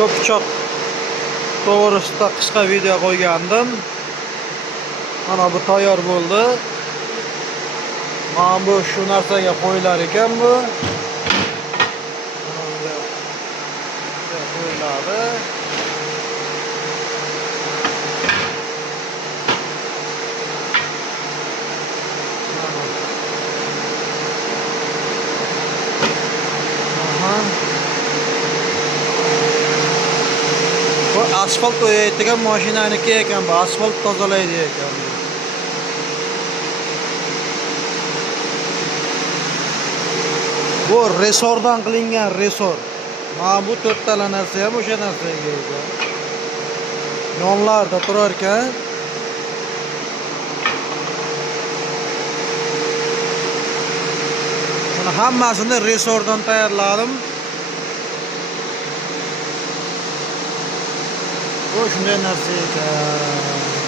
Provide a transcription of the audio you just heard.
Shu pichoq to'g'risida qisqa video qo'ygandim. Mana bu tayyor bo'ldi. Mana bu shu narsaga qo'yilar ekan bu. Mana bunga qo'yiladi. Bu asfalt o'yaydigan mashinaniki ekan, bu asfalt tozalaydi ekan. Bu resordan qilingan resor. Mana bu 4 tala narsa ham o'sha narsaga ekan. Yonlarda turar ekan. Buni hammasini resordan tayyorladim. Bu shunday narsa ekan.